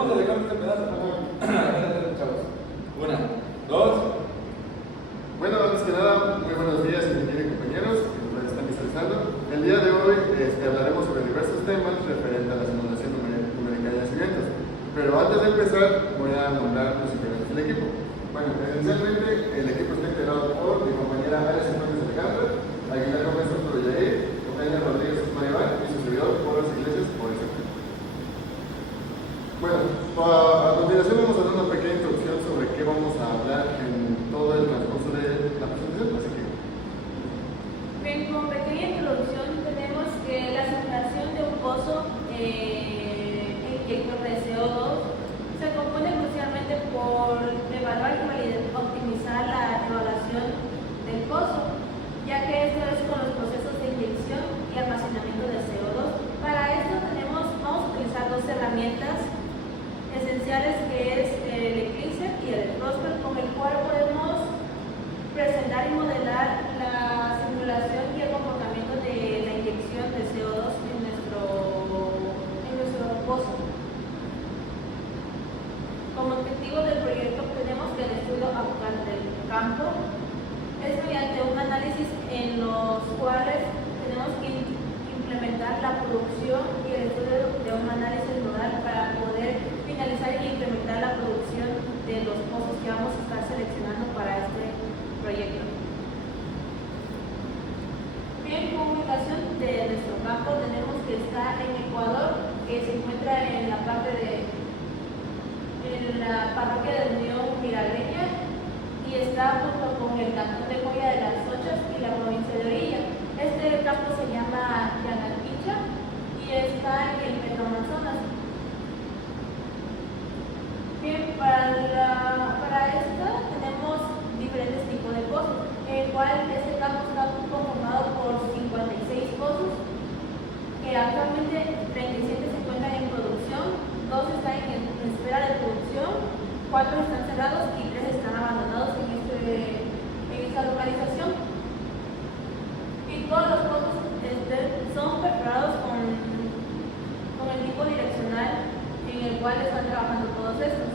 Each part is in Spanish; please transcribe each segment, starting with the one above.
vamos a dejar este pedazo. Chavos. Una, dos. Bueno, antes que nada, muy buenos días, ingenieros y compañeros que nos están visualizando. El día de hoy hablaremos sobre diversos temas referentes a la simulación numérica de yacimientos. Pero antes de empezar, voy a nombrar los integrantes del equipo. Bueno, esencialmente el equipo está integrado por mi compañera Alice Fernández Alejandra, Aguilar Gómez Soto Yair, Eugenia Rodríguez Maribán y su servidor Pablo Iglesias por el sector. Bueno, a continuación vamos a dar una pequeña introducción sobre qué vamos a hablar en todo el transcurso de la presentación, así que... Bien, como pequeña introducción tenemos que la simulación de un pozo inyector de CO2 se compone crucialmente por evaluar y optimizar la evaluación del pozo, ya que esto es con los procesos de inyección y almacenamiento de CO2. Para esto vamos a utilizar dos herramientas esenciales, que es el Eclipse y el Prosper, con el cual podemos presentar y modelar la simulación y el comportamiento de la inyección de CO2 en nuestro pozo. Como objetivo del proyecto tenemos que el estudio actual del campo es mediante un análisis en los cuales tenemos que implementar la producción y el estudio de un análisis nodal para poder finalizar y implementar la producción de los pozos que vamos a estar seleccionando para este proyecto. Bien, como ubicación de nuestro campo tenemos que está en Ecuador, que se encuentra en la parte en la parroquia de Unión Miragreña, y está junto con el cantón de Joya de las Ochas y la provincia de Orilla. Este campo se llama Yanalpicha y está en el Metro Amazonas. Bien, para esta tenemos diferentes tipos de pozos, el cual este campo está conformado por 56 pozos, que actualmente 37 se encuentran en producción, 2 están en espera de producción, 4 están cerrados y 3 están abandonados en esta localización. Y todos los pozos son perforados con el tipo direccional en el cual están trabajando todos estos.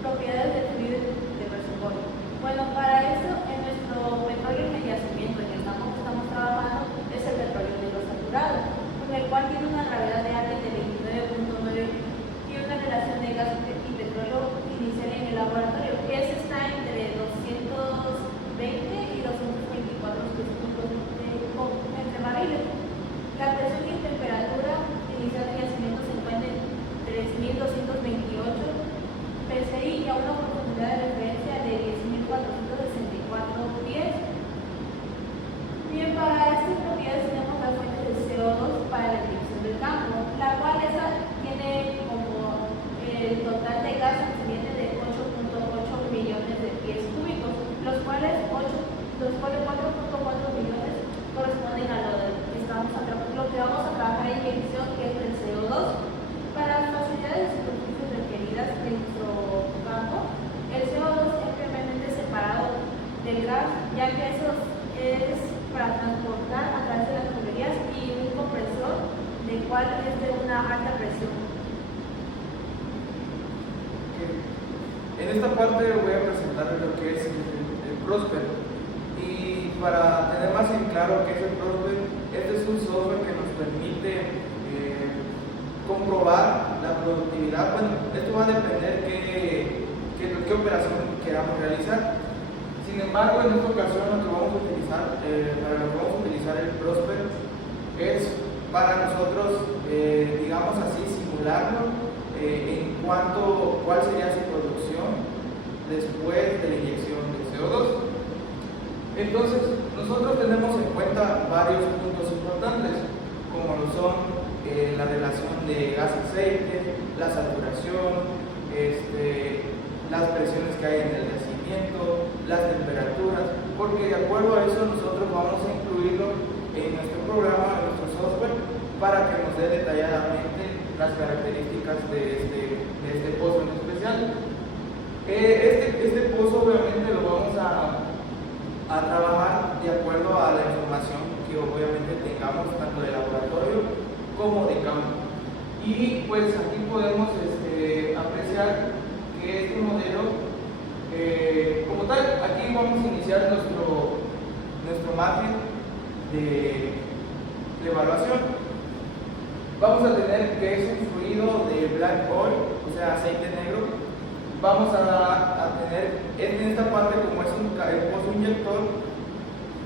Propiedades del fluido de reservorio. Bueno, para eso, en nuestro petróleo en yacimiento, en el campo que estamos trabajando, es el petróleo negro saturado, con el cual tiene una gravedad de área de 29.9 y una relación de gas y petróleo inicial en el laboratorio, que está entre 220 y 224 entre barriles. La presión y temperatura inicial del yacimiento se encuentra en 3.228 PSI y a una profundidad de referencia de 10.464 pies. Bien, para estas propiedades tenemos la fuente de CO2 para la inyección del campo, la cual tiene como el total de gas procedente de 8.8 millones de pies cúbicos, los cuales 4.4 millones corresponden a lo que vamos a trabajar en inyección, que es el CO2. Para las facilidades y superficies requeridas en nuestro campo, el CO2 es previamente separado del gas, ya que eso es para transportar a través de las tuberías y un compresor, del cual es de una alta presión. En esta parte voy a presentar lo que es el Prosper. Y para tener más en claro qué es el Prosper, este es un software que nos permite comprobar la productividad. Bueno, esto va a depender qué operación queramos realizar. Sin embargo, en esta ocasión lo que vamos a utilizar, para lo que vamos a utilizar el Prosper es para nosotros, digamos así, simularlo en cuanto cuál sería su producción después de la inyección de CO2. Entonces, nosotros tenemos en cuenta varios puntos importantes, como lo son la relación de gas-aceite, la saturación, las presiones que hay en el yacimiento, las temperaturas, porque de acuerdo a eso nosotros vamos a incluirlo en nuestro programa, en nuestro software, para que nos dé detalladamente las características de este pozo en especial. Este pozo obviamente lo vamos a trabajar de acuerdo a la información que obviamente tengamos tanto de laboratorio como de campo. Y pues aquí podemos apreciar que este modelo, como tal, aquí vamos a iniciar nuestro margen de evaluación. Vamos a tener que es un fluido de black oil, o sea, aceite negro. Vamos a tener en esta parte, como es el pozo inyector,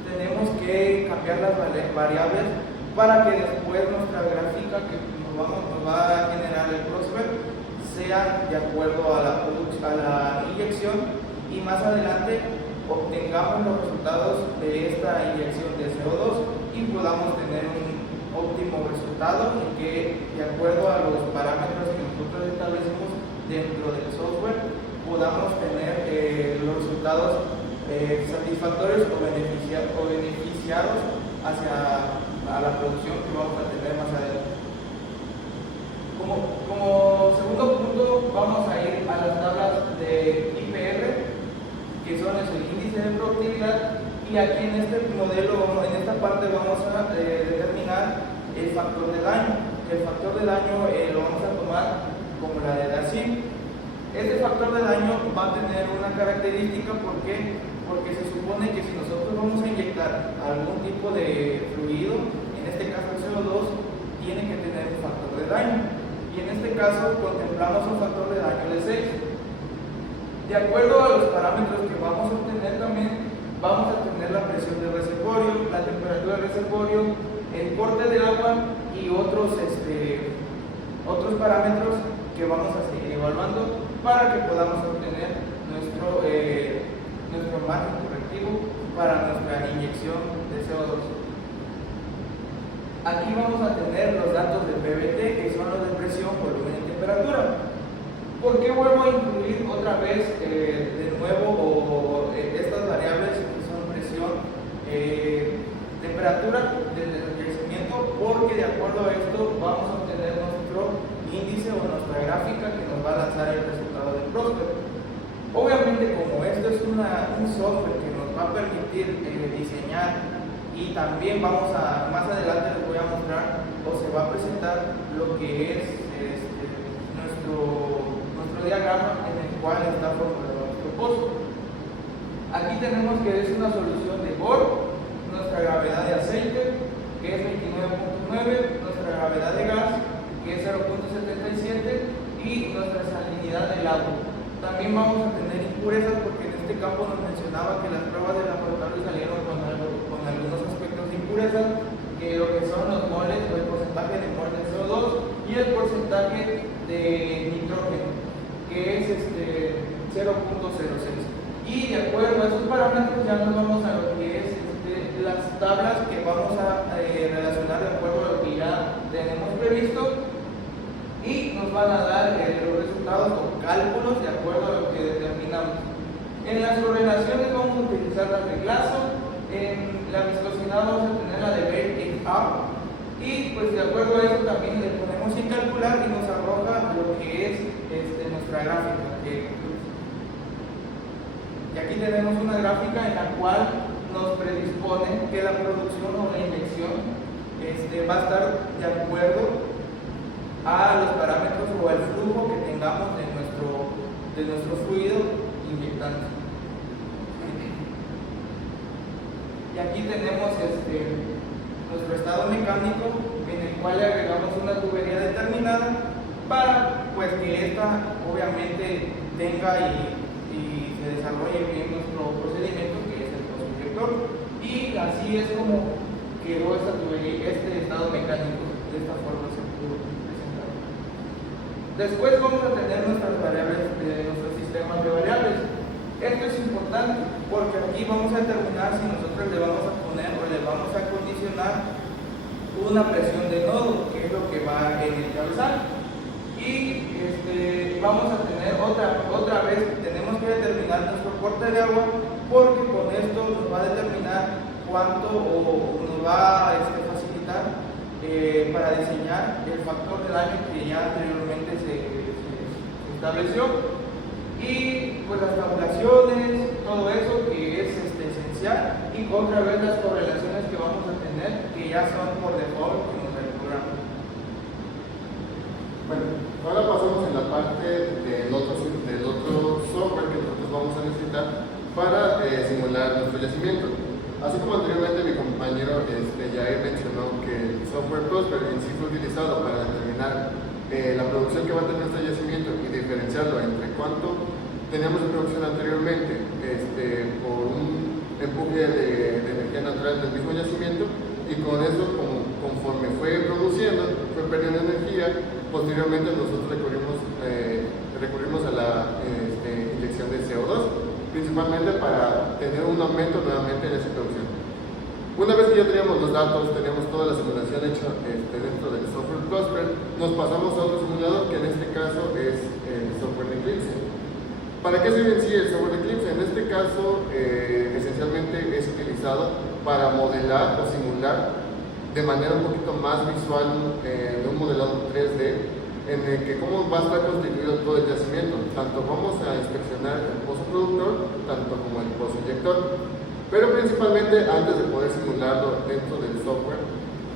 tenemos que cambiar las variables para que después nuestra gráfica que nos va a generar el Prosper sea de acuerdo a la inyección, y más adelante obtengamos los resultados de esta inyección de CO2 y podamos tener un óptimo resultado en que, de acuerdo a los parámetros que nosotros establecemos dentro del software, podamos tener los resultados satisfactorios o beneficiados hacia la producción que vamos a tener más adelante. Como segundo punto, vamos a ir a las tablas de IPR, que son el índice de productividad, y aquí en este modelo, en esta parte, vamos a determinar el factor de daño. El factor de daño lo vamos a tomar como la de Darcy. Este factor de daño va a tener una característica, ¿por qué? Porque se supone que si nosotros vamos a inyectar algún tipo de fluido, en este caso el CO2, tiene que tener un factor de daño. Y en este caso contemplamos un factor de daño de 6. De acuerdo a los parámetros que vamos a obtener también, vamos a tener la presión del reservorio, la temperatura del reservorio, el corte del agua y otros parámetros que vamos a seguir evaluando para que podamos obtener nuestro margen correctivo para nuestra inyección de CO2. Aquí vamos a tener los datos de PVT, que son los de presión, volumen y temperatura. ¿Por qué vuelvo a incluir otra vez de nuevo estas variables que son presión, temperatura del enriquecimiento? Porque de acuerdo a esto vamos a obtener nuestro índice o nuestra gráfica que nos va a lanzar el resultado del Prosper. Obviamente, como esto es un software que nos va a permitir diseñar, y también más adelante les voy a mostrar o se va a presentar lo que es nuestro diagrama en el cual está formulado nuestro pozo. Aquí tenemos que es una solución de Bohr, nuestra gravedad de aceite, que es 29.9, nuestra gravedad de gas, que es 0.77, y nuestra salinidad del agua. También vamos a tener impurezas, porque en este campo nos mencionaba que las pruebas de laboratorio salieron con algunos aspectos de impureza, que lo que son los moles o el porcentaje de mol de CO2 y el porcentaje de nitrógeno, que es 0.06. Y de acuerdo a esos parámetros ya nos vamos a lo que es las tablas que vamos a relacionar de acuerdo a lo que ya tenemos previsto, y nos van a dar los resultados o cálculos de acuerdo a lo que determinamos. En las correlaciones vamos a utilizar las de Glasson, en la viscosidad vamos a tener la de Bell et al. Y pues de acuerdo a eso también le ponemos sin calcular y nos arroja lo que es nuestra gráfica. Y aquí tenemos una gráfica en la cual nos predispone que la producción o la inyección va a estar de acuerdo a los parámetros o al flujo que tengamos de nuestro fluido inyectante. Y aquí tenemos nuestro estado mecánico, en el cual le agregamos una tubería determinada para pues que esta obviamente tenga y se desarrolle bien nuestro procedimiento, que es el pozo inyector. Y así es como quedó esta tubería, este estado mecánico. De esta forma se pudo presentar. Después vamos a tener nuestras variables de nuestros sistemas de variables. Esto es importante porque aquí vamos a determinar si nosotros le vamos a poner o le vamos a condicionar una presión de nodo, que es lo que va en el cabezal. Y vamos a tener otra vez, tenemos que determinar nuestro corte de agua, porque con esto nos va a determinar cuánto o nos va a facilitar para diseñar el factor de daño que ya anteriormente se estableció. Y pues las tabulaciones, todo eso que es esencial, y otra vez las correlaciones que vamos a tener, que ya son por default que nos da el programa. Bueno, ahora pasamos en la parte del otro software que nosotros vamos a necesitar para simular nuestro yacimiento. Así como anteriormente mi compañero ya mencionó que el software Prosper en sí fue utilizado para determinar la producción que va a tener nuestro yacimiento y diferenciarlo entre cuánto teníamos de producción anteriormente por un empuje de energía natural del mismo yacimiento, y con eso, conforme fue produciendo, fue perdiendo energía. Posteriormente nosotros recurrimos a la inyección de CO2, principalmente para tener un aumento nuevamente en esa producción. Una vez que ya teníamos los datos, teníamos toda la simulación hecha dentro del software Prosper, nos pasamos a otro simulador que en este caso es el software Eclipse. ¿Para qué sirve en sí el software Eclipse? En este caso, esencialmente es utilizado para modelar o simular de manera un poquito más visual de un modelado 3D, en el que cómo va a estar constituido todo el yacimiento. Tanto vamos a inspeccionar el pozo productor, tanto como el pozo inyector. Pero principalmente, antes de poder simularlo dentro del software,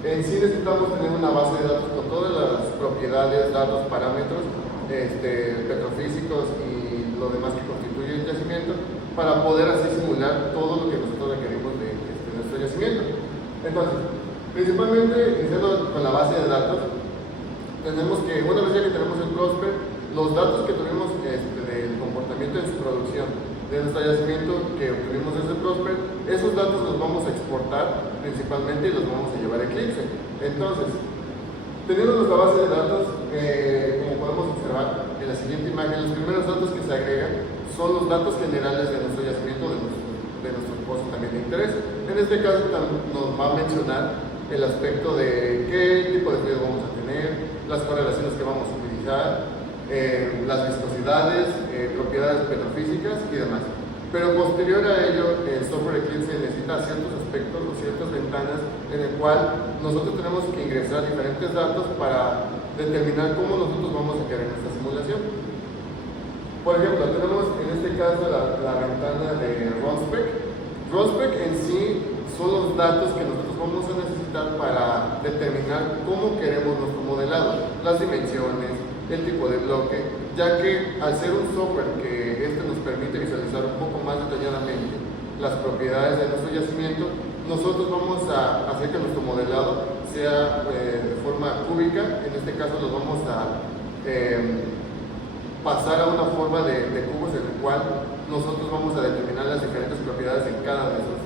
en sí necesitamos tener una base de datos con todas las propiedades, datos, parámetros petrofísicos y lo demás que constituye el yacimiento, para poder así simular todo lo que nosotros requerimos de nuestro yacimiento. Entonces, principalmente, iniciando con la base de datos, tenemos que, una vez ya que tenemos el Prosper, los datos que tuvimos del comportamiento de su producción de nuestro yacimiento que obtuvimos desde Prosper, esos datos los vamos a exportar principalmente y los vamos a llevar a Eclipse. Entonces, teniendo nuestra base de datos, como podemos observar en la siguiente imagen, los primeros datos que se agregan son los datos generales de nuestro yacimiento, de nuestro pozo también de interés. En este caso nos va a mencionar el aspecto de qué tipo de fluido vamos a tener, las correlaciones que vamos a utilizar, las viscosidades, propiedades petrofísicas y demás. Pero posterior a ello, el software Eclipse necesita ciertos aspectos o ciertas ventanas en el cual nosotros tenemos que ingresar diferentes datos para determinar cómo nosotros vamos a querer nuestra simulación. Por ejemplo, tenemos en este caso la ventana de RunSpec. RunSpec en sí son los datos que nosotros vamos a necesitar para determinar cómo queremos nuestro modelado, las dimensiones, el tipo de bloque, ya que al ser un software que nos permite visualizar un poco más detalladamente las propiedades de nuestro yacimiento, nosotros vamos a hacer que nuestro modelado sea de forma cúbica. En este caso los vamos a pasar a una forma de cubos en el cual nosotros vamos a determinar las diferentes propiedades en cada de esos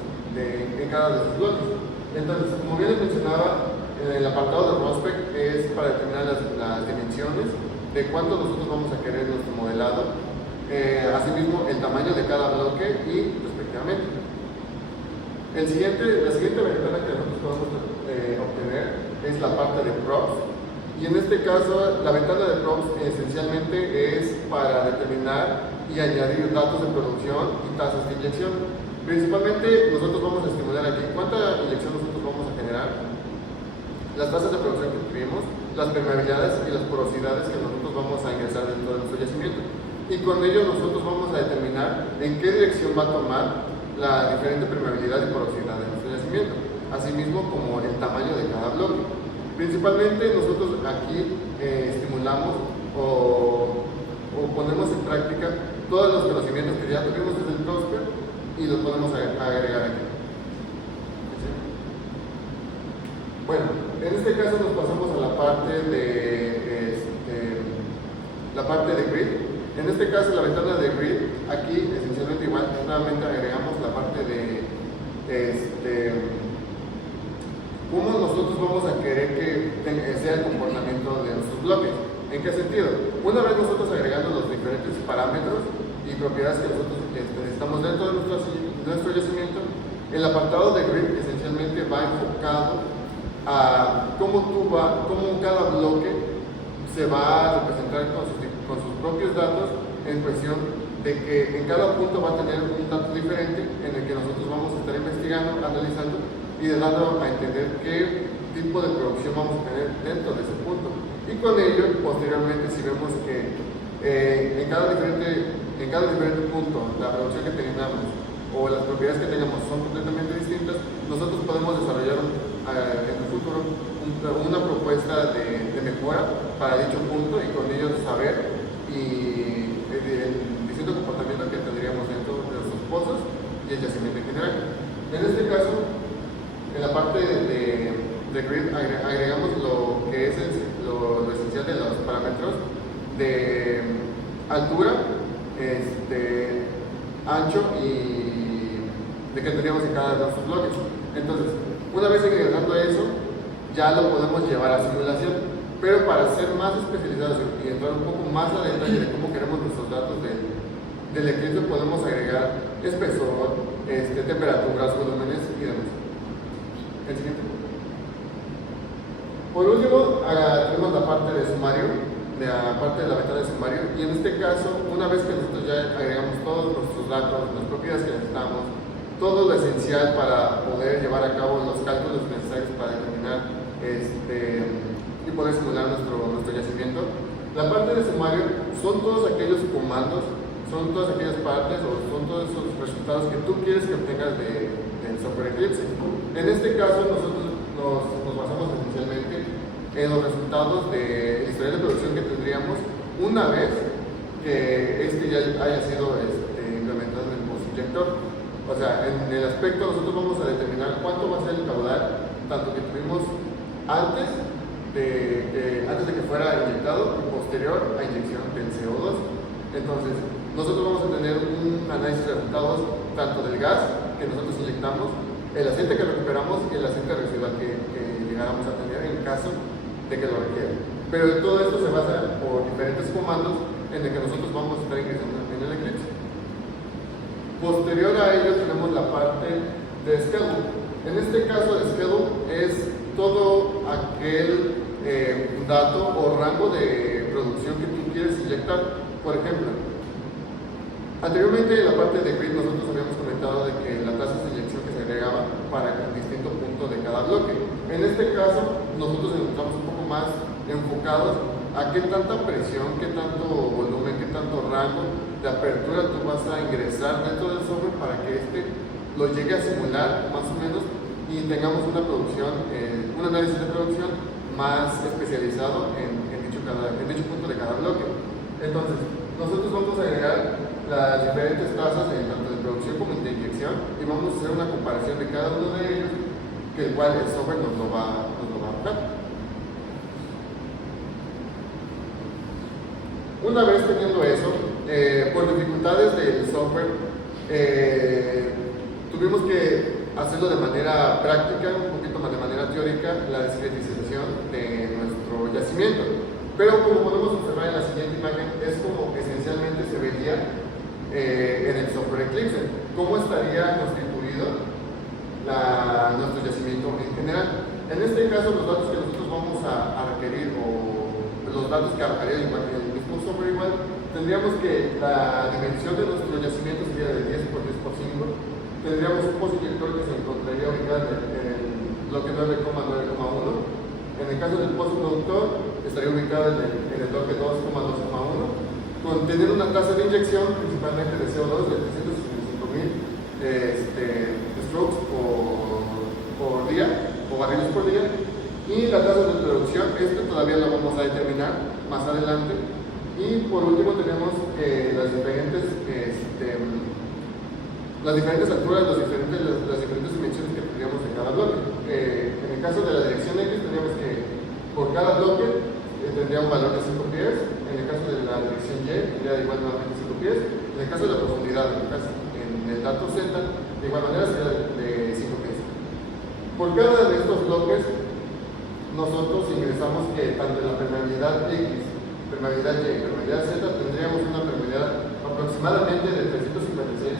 bloques. Entonces, como bien les mencionaba, el apartado de RunSpec es para determinar las dimensiones de cuánto nosotros vamos a querer nuestro modelado, asimismo el tamaño de cada bloque y respectivamente. La siguiente ventana que nosotros podemos obtener es la parte de props, y en este caso la ventana de props esencialmente es para determinar y añadir datos de producción y tasas de inyección. Principalmente nosotros vamos a estimular aquí cuánta inyección nosotros vamos a generar, las tasas de producción que tuvimos, las permeabilidades y las porosidades que nosotros vamos a ingresar dentro de nuestro yacimiento. Y con ello nosotros vamos a determinar en qué dirección va a tomar la diferente permeabilidad y porosidad de nuestro yacimiento, asimismo como el tamaño de cada bloque. Principalmente nosotros aquí estimulamos o ponemos en práctica todos los conocimientos que ya tuvimos desde el Prosper y los podemos agregar aquí. ¿Sí? Bueno, en este caso nos pasamos a la parte de grid. En este caso, la ventana de grid, aquí esencialmente igual, nuevamente agregamos la parte de cómo nosotros vamos a querer que sea el comportamiento de nuestros bloques. ¿En qué sentido? Una vez nosotros agregando los diferentes parámetros y propiedades que nosotros necesitamos dentro de nuestro yacimiento, el apartado de grid esencialmente va enfocado a cómo cada bloque se va a representar con sus propios datos, en cuestión de que en cada punto va a tener un dato diferente en el que nosotros vamos a estar investigando, analizando y dando a entender qué tipo de producción vamos a tener dentro de ese punto. Y con ello, posteriormente, si vemos que en cada diferente punto la producción que tengamos o las propiedades que tengamos son completamente distintas, nosotros podemos desarrollar en el futuro un una propuesta de mejora para dicho punto y con ello saber y el distinto comportamiento que tendríamos dentro de nuestros pozos y el yacimiento en general. En este caso, en la parte de grid agregamos lo que es lo esencial de los parámetros de altura, ancho y de que tendríamos en cada uno de nuestros bloques. Entonces, una vez agregando eso, ya lo podemos llevar a simulación. Pero para ser más especializados y entrar un poco más a detalle de cómo queremos nuestros datos del eclipse, podemos agregar espesor, temperaturas, volúmenes y demás. El siguiente. Por último, tenemos la parte de sumario, la parte de la ventana de sumario, y en este caso, una vez que nosotros ya agregamos todos nuestros datos, las propiedades que necesitamos, todo lo esencial para poder llevar a cabo los cálculos necesarios para determinar y poder simular nuestro yacimiento. La parte de sumario son todos aquellos comandos, son todas aquellas partes o son todos esos resultados que tú quieres que obtengas del software Eclipse. En este caso nosotros nos basamos esencialmente en los resultados del historial de producción que tendríamos una vez que ya haya sido implementado en el postinyector. O sea, en el aspecto nosotros vamos a determinar cuánto va a ser el caudal, tanto que tuvimos antes de que fuera inyectado y posterior a inyección del CO2. Entonces, nosotros vamos a tener un análisis de resultados tanto del gas que nosotros inyectamos, el aceite que recuperamos y el aceite residual que llegáramos a tener en caso de que lo requiera. Pero todo esto se basa por diferentes comandos en el que nosotros vamos a estar ingresando en el Eclipse. Posterior a ello tenemos la parte de schedule. En este caso de schedule es todo aquel dato o rango de producción que tú quieres inyectar. Por ejemplo, anteriormente en la parte de grid nosotros habíamos comentado de que la tasa de inyección que se agregaba para el distinto punto de cada bloque. En este caso nosotros nos encontramos un poco más enfocados a qué tanta presión, qué tanto volumen, qué tanto rango de apertura tú vas a ingresar dentro del software para que lo llegue a simular más o menos y tengamos una producción, un análisis de producción más especializado en dicho punto de cada bloque. Entonces, nosotros vamos a agregar las diferentes tasas tanto de producción como de inyección y vamos a hacer una comparación de cada uno de ellos, que el cual el software nos lo va a dar. Una vez teniendo eso, por dificultades del software, tuvimos que hacerlo de manera práctica, un poquito más de manera teórica, la discretización de nuestro yacimiento. Pero como podemos observar en la siguiente imagen, es como esencialmente se vería en el software Eclipse. ¿Cómo estaría constituido nuestro yacimiento en general? En este caso, los datos que nosotros vamos a requerir o los datos que arrojaría el mismo software igual, tendríamos que la dimensión de nuestro yacimiento sería de 10 por 10 por 5. Tendríamos un postinyector que se encontraría ubicado en el bloque 9,9,1. En el caso del pozo productor, estaría ubicado en el bloque 2,2,1, con tener una tasa de inyección principalmente de CO2 de 365,000 strokes por día, o barriles por día, y la tasa de producción, todavía la vamos a determinar más adelante. Y por último tenemos las diferentes alturas, las diferentes dimensiones que tendríamos en cada bloque. En el caso de la dirección X, tendríamos que por cada bloque tendría un valor de 5 pies. En el caso de la dirección Y, tendría igual nuevamente 5 pies. En el caso de la profundidad, en el dato Z, de igual manera sería de 5 pies. Por cada de estos bloques, nosotros ingresamos que tanto en la permeabilidad X, permeabilidad Y y permeabilidad Z tendríamos una permeabilidad aproximadamente de 356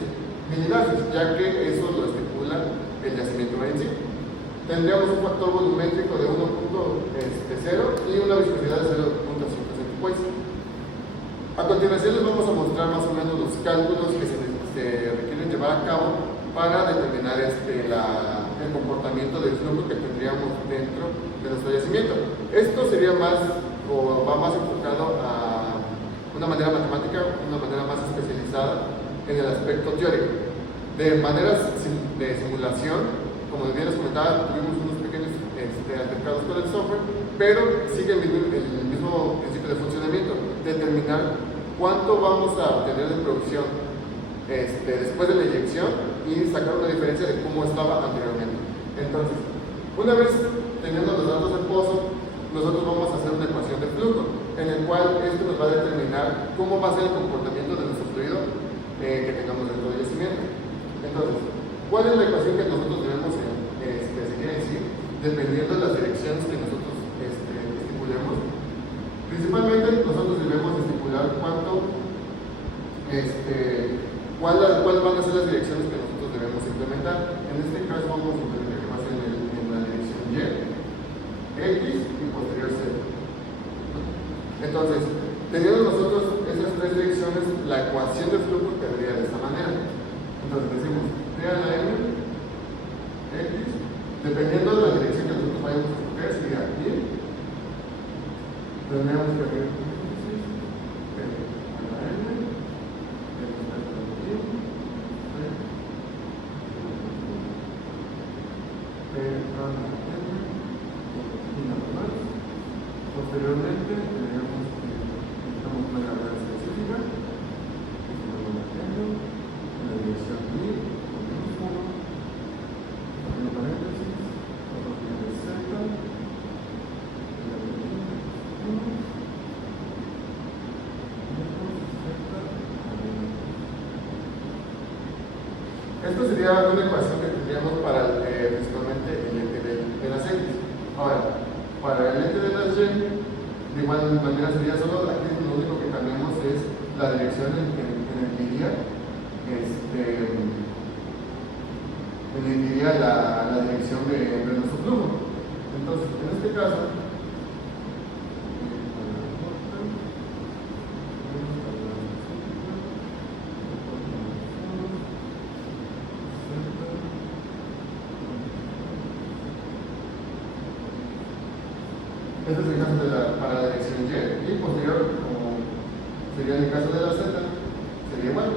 milidarcios, ya que eso lo estipula el yacimiento en sí. Tendríamos un factor volumétrico de 1.0 y una viscosidad de 0.5 pues. A continuación les vamos a mostrar más o menos los cálculos que se requieren llevar a cabo para determinar el comportamiento del flujo que tendríamos dentro de nuestro yacimiento. Esto sería va más enfocado a una manera matemática, una manera más especializada en el aspecto teórico. De maneras de simulación, como bien les comentaba, tuvimos unos pequeños altercados con el software, pero sigue el mismo principio de funcionamiento, determinar cuánto vamos a obtener de producción después de la inyección y sacar una diferencia de cómo estaba anteriormente. Entonces, una vez teniendo los datos del pozo, nosotros vamos a hacer una ecuación de flujo, en el cual esto nos va a determinar cómo va a ser el comportamiento de nuestro fluido que tengamos dentro del yacimiento. Entonces, ¿cuál es la ecuación que nosotros debemos seguir en sí? Dependiendo de las direcciones que nosotros estipulemos. Principalmente nosotros debemos estipular cuáles van a ser las direcciones que nosotros debemos implementar. En este caso vamos a implementar que va a ser en la dirección Y, X y posterior Z. Entonces, teniendo nosotros esas tres direcciones, la ecuación de flujo quedaría de esta manera. Entonces decimos T a la M, X, dependiendo de la dirección que nosotros vayamos a escoger, sería aquí. Tendríamos que abrir T a la M, posteriormente tendríamos que necesitamos una carrera específica en la dirección I, con menos 1, abriendo paréntesis, otro de Z, y la dirección 1, esto sería una ecuación que tendríamos para principalmente el eje de las X. Ahora, para el eje de las Y, de igual manera sería solo, aquí lo único que cambiamos es la dirección en el que iría, la dirección de nuestro flujo. Entonces, en este caso, este es el caso para la dirección Y, y posterior, como sería en el caso de la Z, sería igual.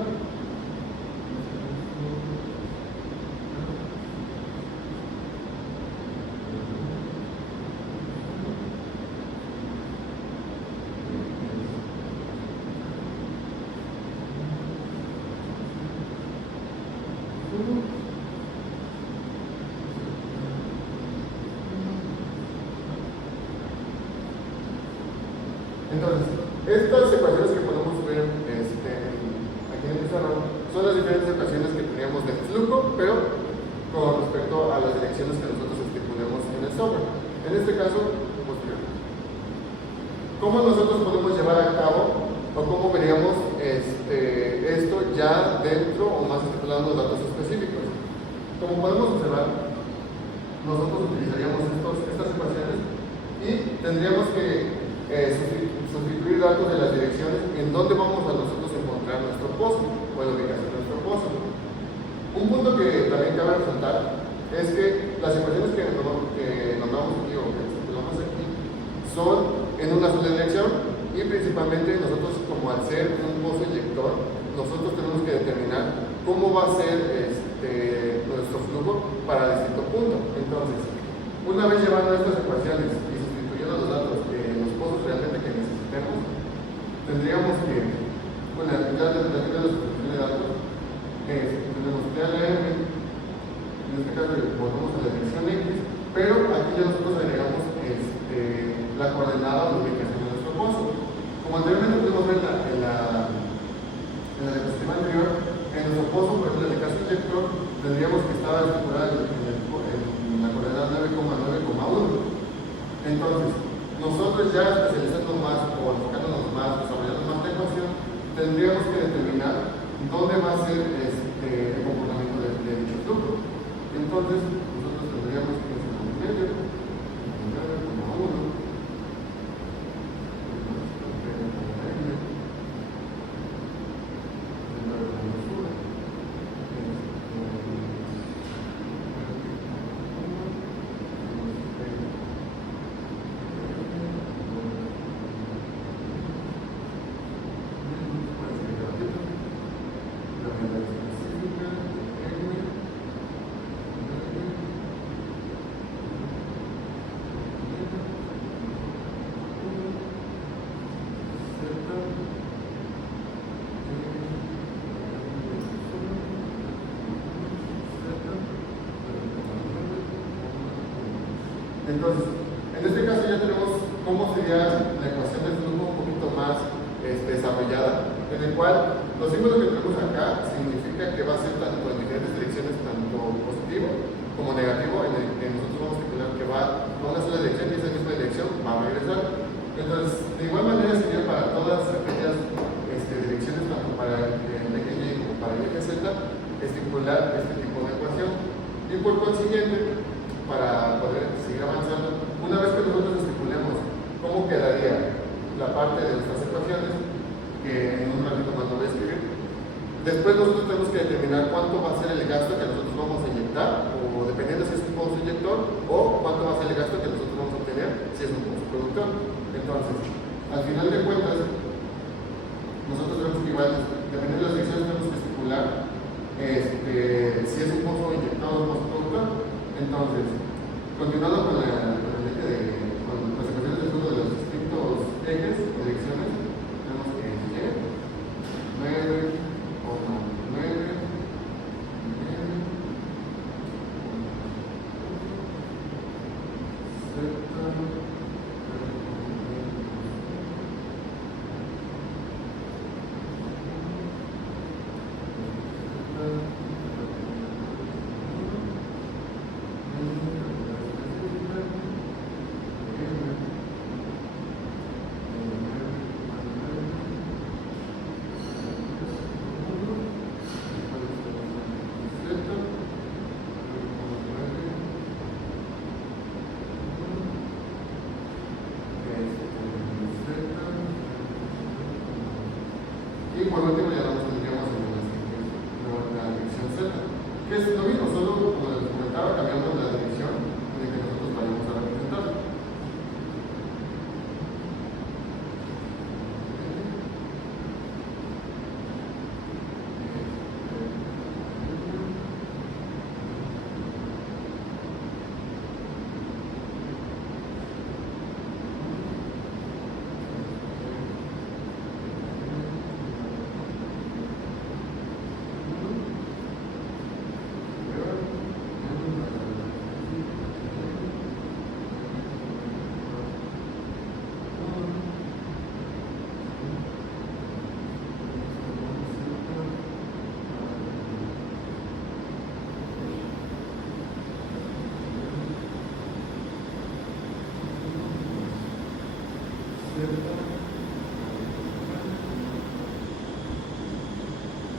Entonces, estas ecuaciones que podemos ver aquí en el pizarrón son las diferentes ecuaciones que teníamos de flujo, pero con respecto a las direcciones que nosotros estipulemos en el software. En este caso, posterior. ¿Cómo nosotros podemos llevar a cabo o cómo veríamos esto ya dentro o más estipulando los datos específicos? Como podemos observar, nosotros utilizaríamos estas ecuaciones y tendríamos que sustituir datos de las direcciones en donde vamos a nosotros encontrar nuestro pozo o la ubicación de nuestro pozo. Un punto que también cabe resaltar es que las ecuaciones que nombramos aquí o que estipulamos aquí son en una sola dirección y principalmente nosotros, como al ser un pozo inyector, nosotros tenemos que determinar cómo va a ser nuestro flujo para distinto punto. Entonces, una vez llevando estas ecuaciones y sustituyendo los datos pozos realmente que necesitemos, tendríamos que, bueno, ya de la sustitución de datos, tenemos T a la M, en este caso volvemos a la dirección X, pero aquí ya nosotros agregamos la coordenada o la ubicación de nuestro pozo. Como anteriormente pudimos ver en la diapositiva anterior, en nuestro pozo, por ejemplo, en el caso inyector, tendríamos que estar estipulada en la coordenada 9,9,1. Entonces, nosotros ya especializándonos más o enfocándonos más, desarrollando más la ecuación, tendríamos que determinar dónde va a ser el comportamiento de dicho flujo. Entonces, nosotros tendríamos que hacer un medio, 9,1, Entonces, en este caso ya tenemos cómo sería la ecuación del flujo un poquito más desarrollada, en el cual los símbolos que tenemos acá significa que va a ser tanto en diferentes direcciones, tanto positivo como negativo, en el que nosotros vamos a calcular que va a una sola dirección y esa misma dirección va a regresar. Entonces, de igual manera sería para todas aquellas direcciones, tanto para el eje Y como para el eje Z, estipular este tipo de ecuación. Y por consiguiente, para poder seguir avanzando, una vez que nosotros estipulemos cómo quedaría la parte de nuestras ecuaciones, que en un ratito más lo voy a escribir, después nosotros tenemos que determinar cuánto va a ser el gasto que nosotros vamos a inyectar, o dependiendo si es un pozo inyector, o cuánto va a ser el gasto que nosotros vamos a obtener si es un pozo productor. Entonces, al final de cuentas, nosotros tenemos que igual, dependiendo de las direcciones, tenemos que estipular si es un pozo inyector o un pozo productor. Entonces, continuando con las ecuaciones del flujo de los distintos ejes o direcciones, tenemos que Y, 9, o no, 9, 9, y por último ya nos tendríamos en la dirección Z, que es lo mismo, solo como les comentaba, cambiamos la dirección de que nosotros vayamos a representar.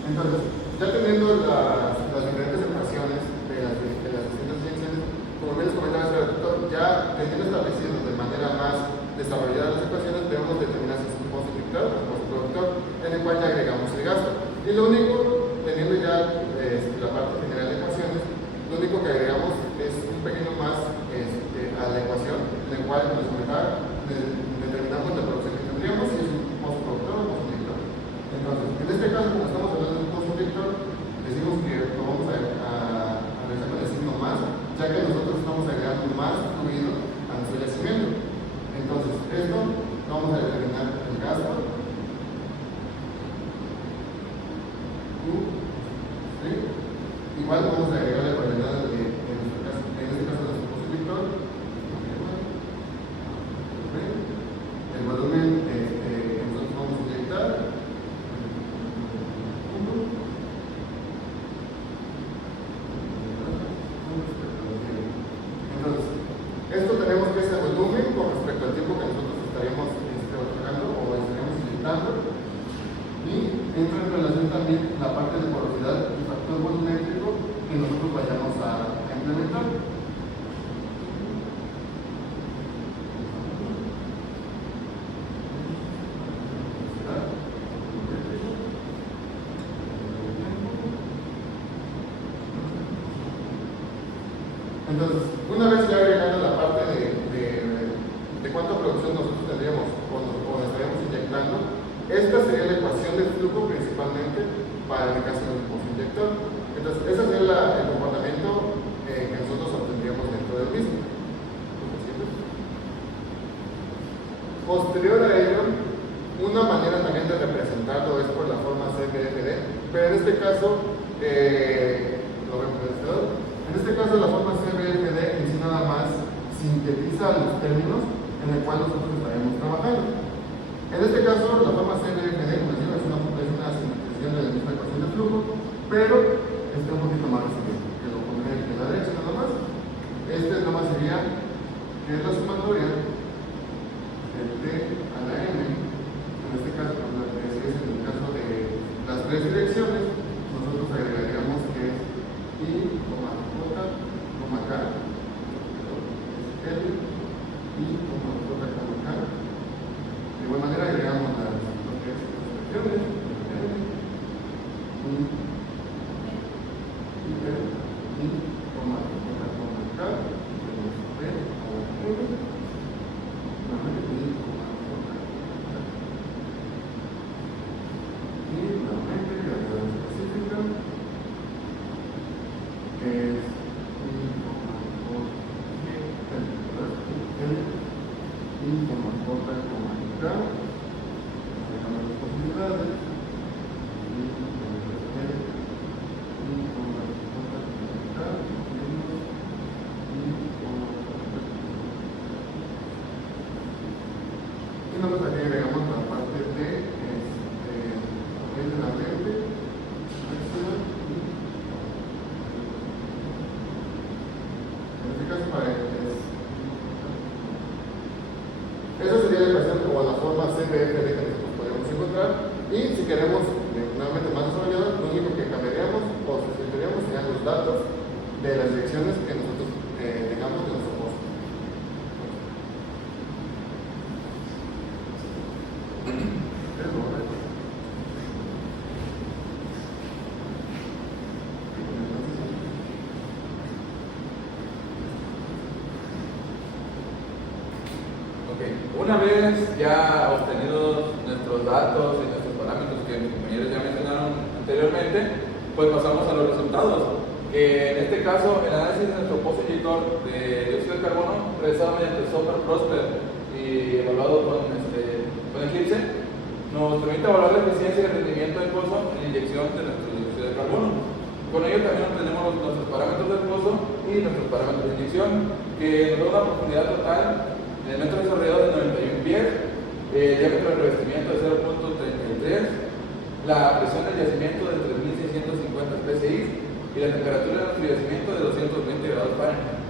Entonces, ya teniendo las diferentes ecuaciones de las distintas direcciones, como bien les comentaba el doctor, ya teniendo establecido de manera más desarrollada las ecuaciones, debemos determinar si es un pozo inyector o un pozo productor, en el cual ya agregamos el gasto. Y lo único, teniendo ya la parte general de ecuaciones, lo único que agregamos es un pequeño más a la ecuación, en el cual nos comentaba, determinamos la producción que tendríamos, si es un pozo productor o un pozo inyector. Entonces, en este caso, como estamos hablando de un pozo inyector, decimos que lo vamos a realizar con el signo más, ya que nosotros estamos agregando más fluido a nuestro yacimiento. Entonces, esto lo vamos a determinar el gasto. ¿Sí? Igual vamos a agregar la coordenada de nuestro caso, en este caso de nuestro pozo inyector. El volumen que nosotros vamos a inyectar. Entonces, esto tenemos que es el volumen con respecto al tiempo que nosotros estaríamos otorgando o estaríamos inyectando. Y entra en relación también la parte de porosidad y factor volumétrico que nosotros vayamos a implementar. Entonces, una vez ya agregando la parte de cuánta producción nosotros tendríamos o estaríamos inyectando, esta sería la ecuación del flujo principalmente para el caso del pozo inyector. Entonces, ese sería el comportamiento que nosotros obtendríamos dentro del mismo. Posterior a ello, una manera también de representarlo es por la forma CFD, pero en este caso, lo vemos de este lado. En este caso, la forma CFD en sí nada más sintetiza los términos en el cual nosotros estaremos trabajando. En este caso, la forma CBFD, como les digo, es una sintetización de la misma ecuación de flujo, pero está un poquito más resumido, que lo pondré aquí a la derecha nada más. Este nada más sería que es la sumatoria del T a la M, en este caso, es en el caso de las tres direcciones, nosotros agregaríamos que es I, J, K, L, I, J, K. De igual manera agregamos las expresiones, esa sería la ecuación o la forma CBFD que nosotros podemos encontrar. Y si queremos nuevamente más desarrollada, lo único que cambiaríamos o sustituiríamos serían los datos de las direcciones que nosotros tengamos de nuestro post. Una vez ya obtenidos nuestros datos y nuestros parámetros que mis compañeros ya mencionaron anteriormente, pues pasamos a los resultados. En este caso, el análisis de nuestro pozo inyector de dióxido de carbono, realizado mediante software Prosper y evaluado con Eclipse, nos permite evaluar la eficiencia y el rendimiento del pozo en inyección de nuestro dióxido de carbono. Con ello también obtenemos nuestros parámetros del pozo y nuestros parámetros de inyección, que nos da una profundidad total en el metro desarrollado de 91 pies, el diámetro del revestimiento de 0.33, la presión del yacimiento de 3650 psi y la temperatura de nuestro yacimiento de 220 grados Fahrenheit.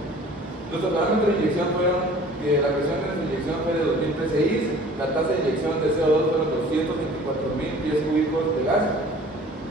Nuestros parámetros de inyección fueron que la presión de nuestra inyección fue de 2000 psi, la tasa de inyección de CO2 fueron 224.000 pies cúbicos de gas,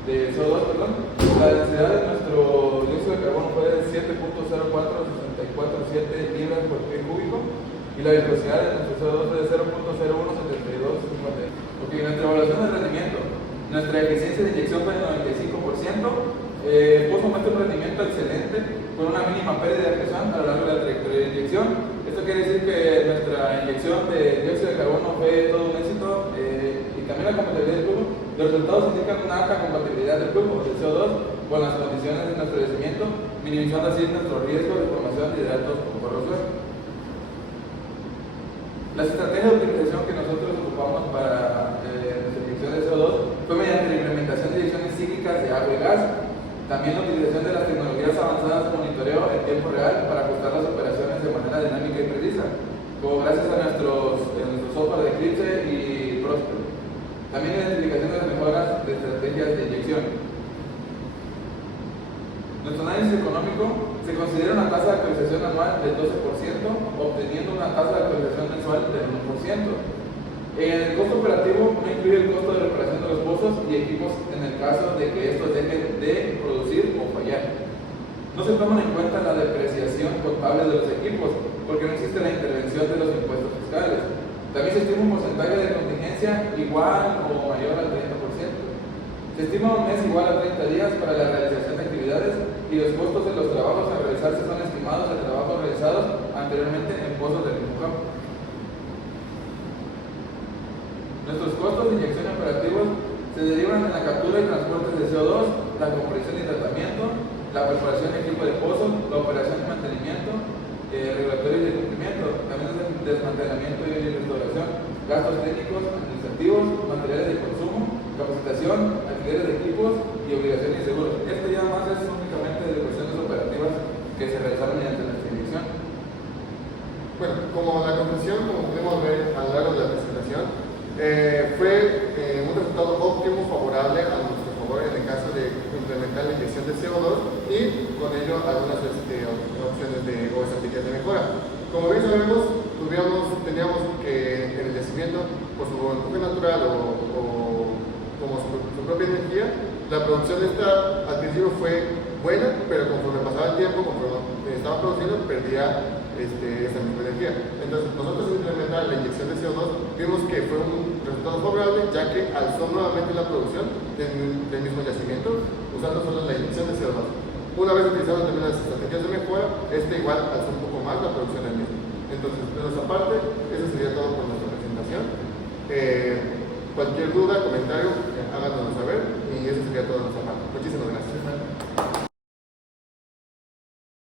de CO2, perdón. La densidad de nuestro dióxido de carbono fue de 7.0464.7 libras por pie cúbico. Y la viscosidad de nuestro CO2 fue de 0.017250. Ok, nuestra evaluación de rendimiento. Nuestra eficiencia de inyección fue de 95%. El pozo muestra un rendimiento excelente con una mínima pérdida de presión a lo largo de la trayectoria de inyección. Esto quiere decir que nuestra inyección de dióxido de carbono fue todo un éxito y también la compatibilidad del flujo. Los resultados indican una alta compatibilidad del flujo del CO2 con las condiciones de nuestro yacimiento, minimizando así nuestro riesgo de formación de hidratos con corrosión. Las estrategias de utilización que nosotros ocupamos para nuestra inyección de CO2 fue mediante la implementación de inyecciones cíclicas de agua y gas, también la utilización de las tecnologías avanzadas de monitoreo en tiempo real para ajustar las operaciones de manera dinámica y precisa, como gracias a nuestro software de Eclipse y Prosper. También la identificación de las mejoras de estrategias de inyección. Nuestro análisis económico se considera una tasa de actualización anual del 12%, obteniendo una tasa de actualización mensual del 1%. El costo operativo no incluye el costo de reparación de los pozos y equipos en el caso de que estos dejen de producir o fallar. No se toman en cuenta la depreciación contable de los equipos, porque no existe la intervención de los impuestos fiscales. También se estima un porcentaje de contingencia igual o mayor al 30%. Se estima un mes igual a 30 días para la realización de actividades y los costos de los trabajos a realizarse son estimados de trabajos realizados anteriormente en pozos del mismo campo. Nuestros costos de inyección operativos se derivan en la captura y transporte de CO2, la compresión y tratamiento, la perforación de equipo de pozos, la operación y mantenimiento, regulatorios de cumplimiento, también el desmantelamiento y restauración, gastos técnicos, administrativos, materiales de consumo, capacitación, alquileres de equipos y obligaciones y seguros. Esto ya más es únicamente de cuestiones operativas que se realizaron mediante nuestra inyección. de implementar la inyección de CO2 y con ello algunas opciones o estrategias de mejora. Como bien sabemos, teníamos que en el yacimiento, por su empuje natural o como su propia energía, la producción al principio fue buena, pero conforme pasaba el tiempo, conforme estaba produciendo, perdía esa misma energía. Entonces, nosotros implementar la inyección de CO2 vimos que fue un resultado favorable, ya que alzó nuevamente la producción del mismo yacimiento, usando solo la inyección de CO2. Una vez utilizadas también las estrategias de mejora, igual alzó un poco más la producción del mismo. Entonces, de nuestra parte, eso sería todo por nuestra presentación. Cualquier duda, comentario, háganos saber.